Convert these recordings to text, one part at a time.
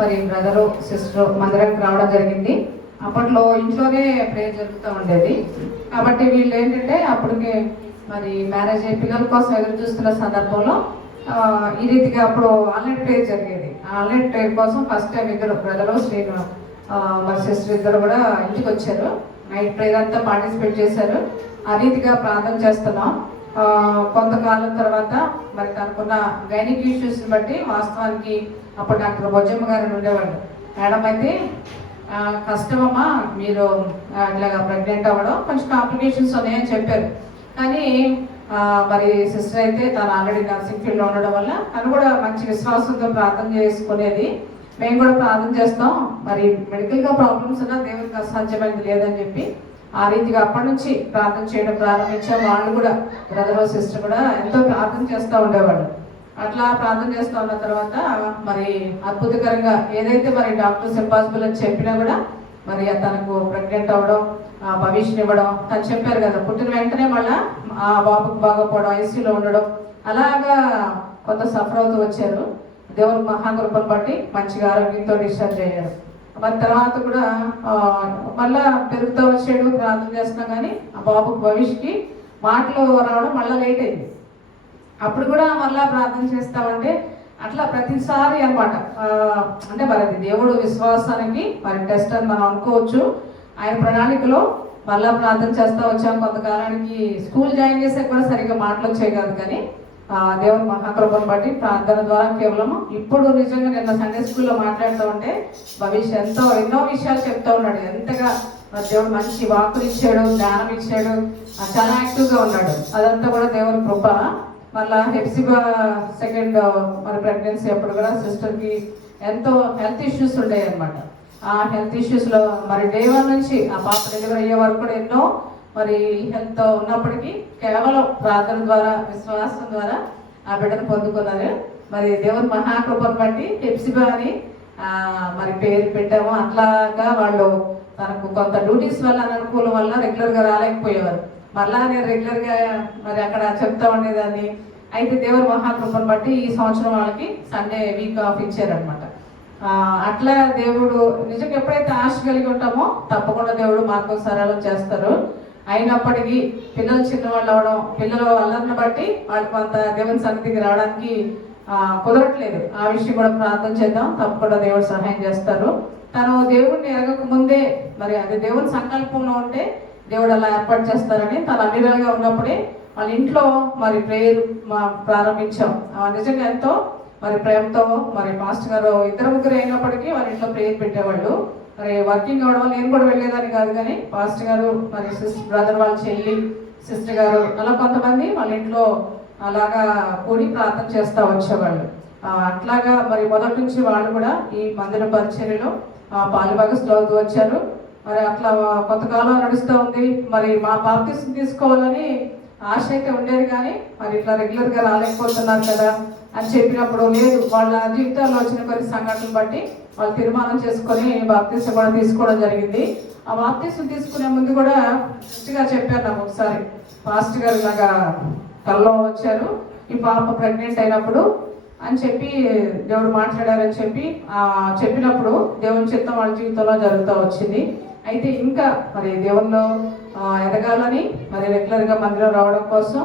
మరి brother sister మందిరానికి రావడం జరిగింది. అప్పట్లో ఇంట్లోనే ప్రేయర్ జరుగుతూ ఉండేది. కాబట్టి వీళ్ళు ఏంటంటే అప్పటికే మరి మ్యారేజ్ అయ్యి పిల్లల కోసం ఎదురు చూస్తున్న సందర్భంలో ఈ రీతిగా అప్పుడు ఆన్లైన్ ప్రేయర్ జరిగేది. ఆన్లైన్ ప్రేయర్ కోసం ఫస్ట్ టైం ఇద్దరు బ్రదరు శ్రీను మరి సిస్టర్ ఇద్దరు కూడా ఇంటికి వచ్చారు. నైట్ ప్రేయర్ అంతా పార్టిసిపేట్ చేశారు. ఆ రీతిగా ప్రార్థన చేస్తున్నాం. కొంతకాలం తర్వాత మరి తనకున్న గైనిక్ ఇష్యూస్ బట్టి వాస్తవానికి అప్పుడు డాక్టర్ బొజ్జమ్మ గారు ఉండేవాళ్ళు. మేడం అయితే కష్టమమ్మా మీరు ఇట్లాగా ప్రెగ్నెంట్ అవ్వడం, కొంచెం కాంప్లికేషన్స్ ఉన్నాయని చెప్పారు. కానీ మరి సిస్టర్ అయితే తను ఆల్రెడీ నర్సింగ్ ఫీల్డ్లో ఉండడం వల్ల తను కూడా మంచి విశ్వాసంతో ప్రార్థన చేసుకునేది. మేము కూడా ప్రార్థన చేస్తాం, మరి మెడికల్గా ప్రాబ్లమ్స్ ఉన్నా దేవునికి అసాధ్యమైనది లేదని చెప్పి ఆ రీతిగా అప్పటి నుంచి ప్రార్థన చేయడం ప్రారంభించాం. వాళ్ళు కూడా బ్రదర్ సిస్టర్ కూడా ఎంతో ప్రార్థన చేస్తూ ఉండేవాళ్ళు. అట్లా ప్రార్థన చేస్తూ ఉన్న తర్వాత మరి అద్భుతకరంగా ఏదైతే మరి డాక్టర్స్ ఇంపాసిబుల్ అని చెప్పినా కూడా మరి తనకు ప్రెగ్నెంట్ అవ్వడం, భవిష్యత్ ఇవ్వడం, తను చెప్పారు కదా పుట్టిన వెంటనే మళ్ళీ ఆ బాబుకు బాగోపోవడం, ఐసీయూలో ఉండడం, అలాగా కొంత సఫర్ అవుతూ వచ్చారు. దేవుని మహాకృపను బట్టి మంచిగా ఆరోగ్యంతో డిశ్చార్జ్ అయ్యారు. మరి తర్వాత కూడా మళ్ళా పెరుగుతూ వచ్చాడు, ప్రార్థన చేస్తున్నాం. కానీ ఆ బాబుకు భవిష్యత్కి మాటలు రావడం మళ్ళీ లేట్ అయింది. అప్పుడు కూడా మళ్ళా ప్రార్థన చేస్తామంటే అట్లా ప్రతిసారి అనమాట. అంటే మరి అది దేవుడు విశ్వాసానికి మరి టెస్ట్ అని మనం అనుకోవచ్చు. ఆయన ప్రణాళికలో మళ్ళా ప్రార్థన చేస్తూ వచ్చాం. కొంతకాలానికి స్కూల్ జాయిన్ చేసే కూడా సరిగ్గా మాటలు వచ్చాయి కాదు. కానీ దేవుని మహాకృపను బట్టి ప్రార్థన ద్వారా కేవలం ఇప్పుడు నిజంగా నిన్న సండే స్కూల్లో మాట్లాడుతూ ఉంటే భవిష్యత్ ఎన్నో విషయాలు చెప్తూ ఉన్నాడు. ఎంతగా దేవుడు మంచి వాక్కులు ఇచ్చాడు, జ్ఞానం ఇచ్చాడు, చాలా యాక్టివ్గా ఉన్నాడు. అదంతా కూడా దేవుని కృప. మళ్ళా హెప్సిబా సెకండ్ మరి ప్రెగ్నెన్సీ అప్పుడు కూడా సిస్టర్కి ఎంతో హెల్త్ ఇష్యూస్ ఉండేవి అనమాట. ఆ హెల్త్ ఇష్యూస్లో మరి డే 1 నుంచి ఆ పాప డెలివరీ అయ్యే వరకు కూడా ఎన్నో మరి హెల్త్ ఉన్నప్పటికీ కేవలం ప్రార్థన ద్వారా విశ్వాసం ద్వారా ఆ బిడ్డను పొందుకున్నారు. మరి దేవుని మహాకృపను బట్టి హెప్సిబా అని మరి పేరు పెట్టాము. అట్లాగా వాళ్ళు తనకు కొంత డ్యూటీస్ వల్ల అనుకూలం వల్ల రెగ్యులర్గా రాలేకపోయేవారు. మళ్ళా నేను రెగ్యులర్గా మరి అక్కడ చెప్తా ఉండేదాన్ని. అయితే దేవుని మహాకృపను బట్టి ఈ సంవత్సరం వాళ్ళకి సండే వీక్ ఆఫ్ ఇచ్చారనమాట. అట్లా దేవుడు నిజంగా ఎప్పుడైతే ఆశ కలిగి ఉంటామో తప్పకుండా దేవుడు మార్గం సరళం చేస్తారు. అయినప్పటికీ పిల్లలు చిన్నవాళ్ళు అవడం, పిల్లలు అల్లరిని బట్టి వాళ్ళకి కొంత దేవుని సన్నిధికి రావడానికి కుదరట్లేదు. ఆ విషయం కూడా ప్రార్థన చేద్దాం, తప్పకుండా దేవుడు సహాయం చేస్తారు. తను దేవుడిని ఎరగక ముందే మరి అది దేవుని సంకల్పంలో ఉంటే దేవుడు అలా ఏర్పాటు చేస్తారని తను అన్ని వేళగా ఉన్నప్పుడే వాళ్ళ ఇంట్లో మరి ప్రేయర్ ప్రారంభించాం. నిజంగా ఎంతో మరి ప్రేమతో మరి మాస్టర్ గారు ఇద్దరు ముగ్గురు అయినప్పటికీ వాళ్ళ ఇంట్లో ప్రేయర్ పెట్టేవాళ్ళు. మరి వర్కింగ్ అవడం వల్ల నేను కూడా వెళ్ళేదాన్ని కాదు. కానీ మాస్టర్ గారు మరి సిస్టర్ బ్రదర్ వాళ్ళ చెల్లి సిస్టర్ గారు అలా కొంతమంది వాళ్ళ ఇంట్లో అలాగా కూడి ప్రార్థన చేస్తూ వచ్చేవాళ్ళు. అట్లాగా మరి మొదటి నుంచి వాళ్ళు కూడా ఈ మందిర పరిచర్యలో పాలుభాగస్తులు అవుతూ వచ్చారు. మరి అట్లా కొంతకాలం నడుస్తూ ఉంది. మరి మా బాప్తిసం తీసుకోవాలని ఆశ అయితే ఉండేది. కానీ మరి ఇట్లా రెగ్యులర్గా రాలేకపోతున్నారు కదా అని చెప్పినప్పుడు లేదు, వాళ్ళ జీవితాల్లో వచ్చిన కొన్ని సంఘటనలు బట్టి వాళ్ళు తీర్మానం చేసుకొని బాప్తిసం కూడా తీసుకోవడం జరిగింది. ఆ బాప్తిసం తీసుకునే ముందు కూడా ఫస్ట్గా చెప్పారు నాకు ఒకసారి, ఫాస్ట్ గారు ఇలాగా కల్లో వచ్చారు, ఈ పాప ప్రెగ్నెంట్ అయినప్పుడు అని చెప్పి దేవుడు మాట్లాడారని చెప్పి చెప్పినప్పుడు దేవుని చిత్తం వాళ్ళ జీవితంలో జరుగుతూ వచ్చింది. అయితే ఇంకా మరి దేవుల్లో ఎదగాలని మరి రెగ్యులర్గా మందిరం రావడం కోసం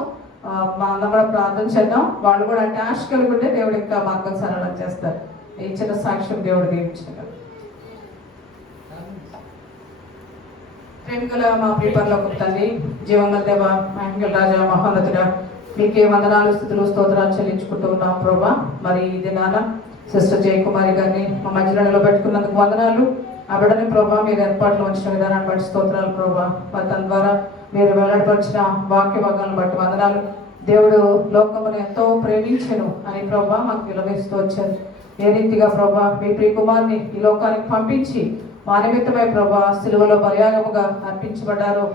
మా అందరం కూడా ప్రార్థన చేద్దాం. వాళ్ళు కూడా అంటే ఆశ కలుగుంటే దేవుడు ఇంకా మార్గం సరళం చేస్తారు. ఈ చిన్న సాక్ష్యం దేవుడు దీవించగలరు. ప్రేమికుల మా ప్రియపరలో తల్లి, జీవంగల దేవ, మహిళ రాజా, మహోన్నతుడా, మీకే వందనాలు స్థుతులు స్తోత్రాలు చెల్లించుకుంటూ ఉన్నాం ప్రభా. మరి ఈ దినాన సిస్టర్ జయకుమారి గారిని మా మధ్యలో నిలబెట్టుకున్నందుకు వందనాలు. ఆ బిడ్డని ప్రభా మీరు ఏర్పాట్లు ఉంచిన విధానాన్ని బట్టి స్తోత్రాలు ప్రభా. మరి తన ద్వారా మీరు వెల్లడిపరిచిన వాక్య భాగాలను బట్టి వందనాలు. దేవుడు లోకమును ఎంతో ప్రేమించెను అని ప్రభా మాకు విలవిస్తూ వచ్చారు. ఏ రీతిగా ప్రభా మీ ప్రియకుమార్ని ఈ లోకానికి పంపించి మా నిమిత్తమై ప్రభా సిలువలో బలియాగముగా అర్పించబడ్డారు.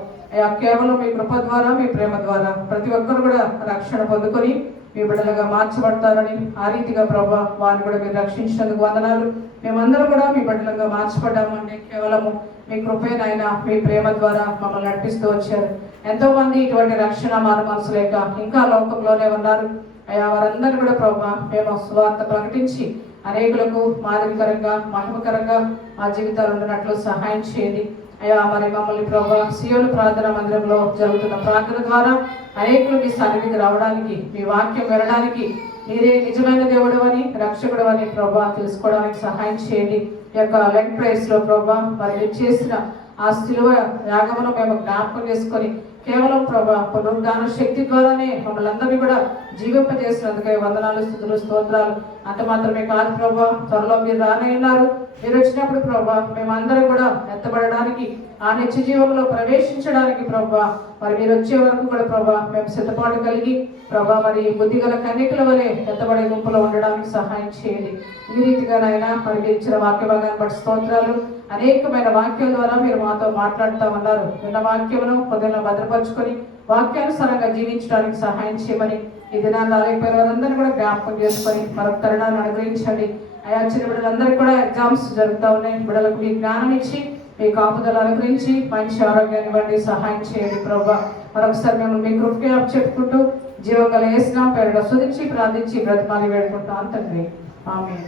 కేవలం మీ కృప ద్వారా మీ ప్రేమ ద్వారా ప్రతి ఒక్కరు కూడా రక్షణ పొందుకొని మీ బిడ్డలుగా మార్చబడతారని ఆ రీతిగా ప్రభా వారిని కూడా మీరు రక్షించినందుకు వందనాలు. మేమందరం కూడా మీ బిడ్డలుగా మార్చబడ్డామంటే కేవలము మీ కృపేనైనా మీ ప్రేమ ద్వారా మమ్మల్ని నడిపిస్తూ వచ్చారు. ఎంతో మంది ఇటువంటి రక్షణ మారు మనసు లేక ఇంకా లోకంలోనే ఉన్నారు. అయ్యా వారందరూ కూడా ప్రభా మేము సువార్త ప్రకటించి అనేకులకు మాదిరికరంగా మహిమకరంగా మా జీవితాలు ఉండినట్లు సహాయం చేయండి అయ్యా. మరి మమ్మల్ని ప్రభా సియోను ప్రార్థన మందిరంలో జరుగుతున్న ప్రార్థన ద్వారా అనేకులు మీ సన్నిధికి రావడానికి, మీ వాక్యం వినడానికి, మీరే నిజమైన దేవుడు అని రక్షకుడు అని ప్రభా తెలుసుకోవడానికి సహాయం చేయండి. ఈ యొక్క లెగ్ ప్రైస్ లో ప్రభా మరి మీరు చేసిన ఆ శిలువ యాగమును మేము జ్ఞాపకం చేసుకొని కేవలం ప్రభా పునరుద్ధాన శక్తి ద్వారానే మమ్మల్ని అందరినీ కూడా జీవింపజేసినందుకే వందనాలు, స్తుతులు, స్తోత్రాలు. అంత మాత్రమే కాదు ప్రభా, త్వరలో మీరు రానయ్యున్నారు. మీరు వచ్చినప్పుడు ప్రభా మేమందరం కూడా ఎత్తబడడానికి, ఆ నిత్య జీవంలో ప్రవేశించడానికి ప్రభా మరి మీరు వచ్చే వరకు కూడా ప్రభా మేము సిద్ధపాటు కలిగి ప్రభా మరి బుద్ధిగల కన్యకుల వలె ఎత్తబడే గుంపులో ఉండడానికి సహాయం చేయండి. ఈ రీతిగానైనా మరి మీరు ఇచ్చిన వాక్య భాగాన్ని బట్టి స్తోత్రాలు. అనేకమైన వాక్యాల ద్వారా మీరు మాతో మాట్లాడుతూ ఉన్నారు. విన్న వాక్యమును హృదయంలో భద్రపరుచుకొని వాక్యానుసారంగా జీవించడానికి సహాయం చేయమని, ఈ దినాన్ని రాలేకపోయిన వారందరూ కూడా జ్ఞాపకం చేసుకొని మరొక తరుణాన్ని అనుగ్రహించండి. అయా చిన్న బిడ్డలందరికీ కూడా ఎగ్జామ్స్ జరుగుతూ ఉన్నాయి. బిడ్డలకు మీ జ్ఞానం ఇచ్చి మీ కాపుదల అనుగ్రహించి మంచి ఆరోగ్యాన్ని ఇవ్వండి, సహాయం చేయండి ప్రభా. మరొకసారి మేము మీ కృపకి చెప్పుకుంటూ జీవగల యేసు నామమున పేరట స్తుతించి ప్రార్థించి బ్రతిమాలి వేడుకుంటాం తండ్రి. ఆమేన్.